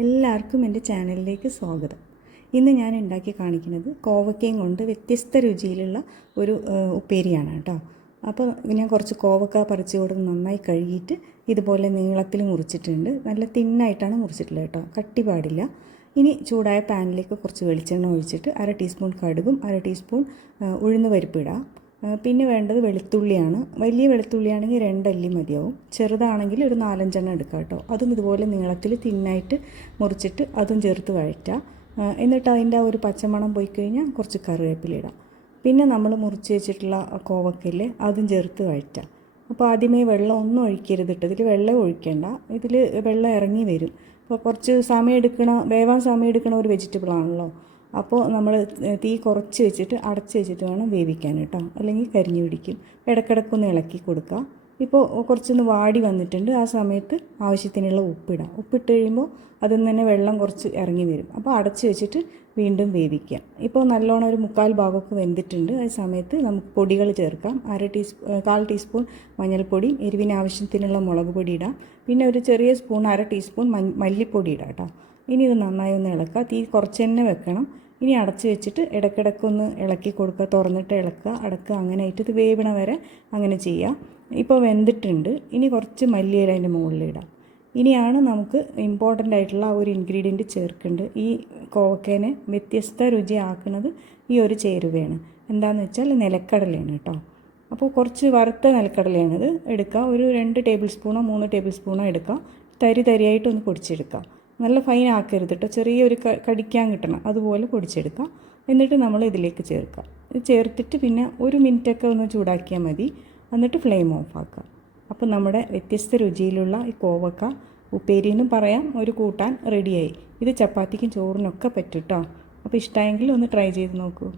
എല്ലാവർക്കും എൻ്റെ ചാനലിലേക്ക് സ്വാഗതം. ഇന്ന് ഞാൻ ഉണ്ടാക്കി കാണിക്കുന്നത് കോവക്കയും കൊണ്ട് വ്യത്യസ്ത രുചിയിലുള്ള ഒരു ഉപ്പേരിയാണ് കേട്ടോ. അപ്പോൾ ഞാൻ കുറച്ച് കോവക്ക പറിച്ച് കൊടുത്ത് നന്നായി കഴുകിയിട്ട് ഇതുപോലെ നീളത്തിൽ മുറിച്ചിട്ടുണ്ട്. നല്ല തിന്നായിട്ടാണ് മുറിച്ചിട്ടുള്ളത് കേട്ടോ, കട്ടി പാടില്ല. ഇനി ചൂടായ പാനിലേക്ക് കുറച്ച് വെളിച്ചെണ്ണ ഒഴിച്ചിട്ട് 1/2 ടീസ്പൂൺ കടുകും 1/2 ടീസ്പൂൺ ഉഴുന്ന് പരിപ്പ് ഇടാം. പിന്നെ വേണ്ടത് വെളുത്തുള്ളിയാണ്. വലിയ വെളുത്തുള്ളിയാണെങ്കിൽ 2 അല്ലി മതിയാവും. ചെറുതാണെങ്കിൽ ഒരു 4-5 എണ്ണം എടുക്കാം കേട്ടോ. അതും ഇതുപോലെ നീളത്തിൽ തിന്നായിട്ട് മുറിച്ചിട്ട് അതും ചേർത്ത് വഴറ്റുക. എന്നിട്ട് അതിൻ്റെ ആ ഒരു പച്ചമണം പോയി കഴിഞ്ഞാൽ കുറച്ച് കറിവേപ്പില ഇടാം. പിന്നെ നമ്മൾ മുറിച്ച് വെച്ചിട്ടുള്ള കോവക്കയില്ലേ അതും ചേർത്ത് വഴറ്റുക. അപ്പോൾ ആദ്യമേ വെള്ളം ഒന്നും ഒഴിക്കരുത് കേട്ടോ. ഇതിൽ വെള്ളം ഒഴിക്കേണ്ട, ഇതിൽ വെള്ളം ഇറങ്ങി വരും. അപ്പോൾ കുറച്ച് വേവാൻ സമയം എടുക്കണ ഒരു വെജിറ്റബിൾ ആണല്ലോ. അപ്പോൾ നമ്മൾ തീ കുറച്ച് വെച്ചിട്ട് അടച്ച് വെച്ചിട്ട് വേണം വേവിക്കാൻ കേട്ടോ, അല്ലെങ്കിൽ കരിഞ്ഞു പിടിക്കും. ഇടയ്ക്കിടയ്ക്കൊന്ന് ഇളക്കി കൊടുക്കുക. ഇപ്പോൾ കുറച്ചൊന്ന് വാടി വന്നിട്ടുണ്ട്. ആ സമയത്ത് ആവശ്യത്തിനുള്ള ഉപ്പിടാം. ഉപ്പിട്ട് കഴിയുമ്പോൾ അതിൽ നിന്ന് തന്നെ വെള്ളം കുറച്ച് ഇറങ്ങി വരും. അപ്പോൾ അടച്ച് വെച്ചിട്ട് വീണ്ടും വേവിക്കാം. ഇപ്പോൾ നല്ലോണം ഒരു 1/4 ഭാഗമൊക്കെ വെന്തിട്ടുണ്ട്. ആ സമയത്ത് നമുക്ക് പൊടികൾ ചേർക്കാം. 1/4 ടീസ്പൂൺ മഞ്ഞൾപ്പൊടി, എരിവിന് ആവശ്യത്തിനുള്ള മുളക് പൊടി ഇടാം. പിന്നെ ഒരു ചെറിയ സ്പൂൺ 1/2 ടീസ്പൂൺ മല്ലിപ്പൊടി ഇടാം കേട്ടോ. ഇനി ഇത് നന്നായി ഒന്ന് ഇളക്കുക. തീ കുറച്ച് തന്നെ വെക്കണം. ഇനി അടച്ച് വെച്ചിട്ട് ഇടയ്ക്കിടയ്ക്കൊന്ന് ഇളക്കി കൊടുക്കുക, തുറന്നിട്ട് ഇളക്കുക, അടക്കുക. അങ്ങനെ ആയിട്ട് ഇത് വേവണ വരെ അങ്ങനെ ചെയ്യുക. ഇപ്പോൾ വെന്തിട്ടുണ്ട്. ഇനി കുറച്ച് മല്ലിയില അതിൻ്റെ മുകളിലിടാം. ഇനിയാണ് നമുക്ക് ഇമ്പോർട്ടൻ്റ് ആയിട്ടുള്ള ഒരു ഇൻഗ്രീഡിയൻറ്റ് ചേർക്കേണ്ടത്. ഈ കോവക്കേനെ വ്യത്യസ്ത രുചി ആക്കുന്നത് ഈ ഒരു ചേരുവയാണ്. എന്താണെന്ന് വെച്ചാൽ നിലക്കടലയാണ് കേട്ടോ. അപ്പോൾ കുറച്ച് വറുത്ത നിലക്കടലയാണിത് എടുക്കുക. ഒരു 2 ടേബിൾ സ്പൂണോ 3 ടേബിൾ സ്പൂണോ എടുക്കുക. തരിയായിട്ടൊന്ന് പൊടിച്ചെടുക്കുക. നല്ല ഫൈൻ ആക്കരുത് കേട്ടോ, ചെറിയൊരു കടിക്കാൻ കിട്ടണം അതുപോലെ പൊടിച്ചെടുക്കുക. എന്നിട്ട് നമ്മൾ ഇതിലേക്ക് ചേർക്കുക. ഇത് ചേർത്തിട്ട് പിന്നെ 1 മിനിറ്റൊക്കെ ഒന്ന് ചൂടാക്കിയാൽ മതി. എന്നിട്ട് ഫ്ലെയിം ഓഫ് ആക്കുക. അപ്പോൾ നമ്മുടെ വ്യത്യസ്ത രുചിയിലുള്ള ഈ കോവക്ക ഉപ്പേരിയെന്നും പറയാം, ഒരു കൂട്ടാൻ റെഡിയായി. ഇത് ചപ്പാത്തിക്കും ചോറിനൊക്കെ പറ്റും കേട്ടോ. അപ്പോൾ ഇഷ്ടമായെങ്കിൽ ഒന്ന് ട്രൈ ചെയ്ത് നോക്കൂ.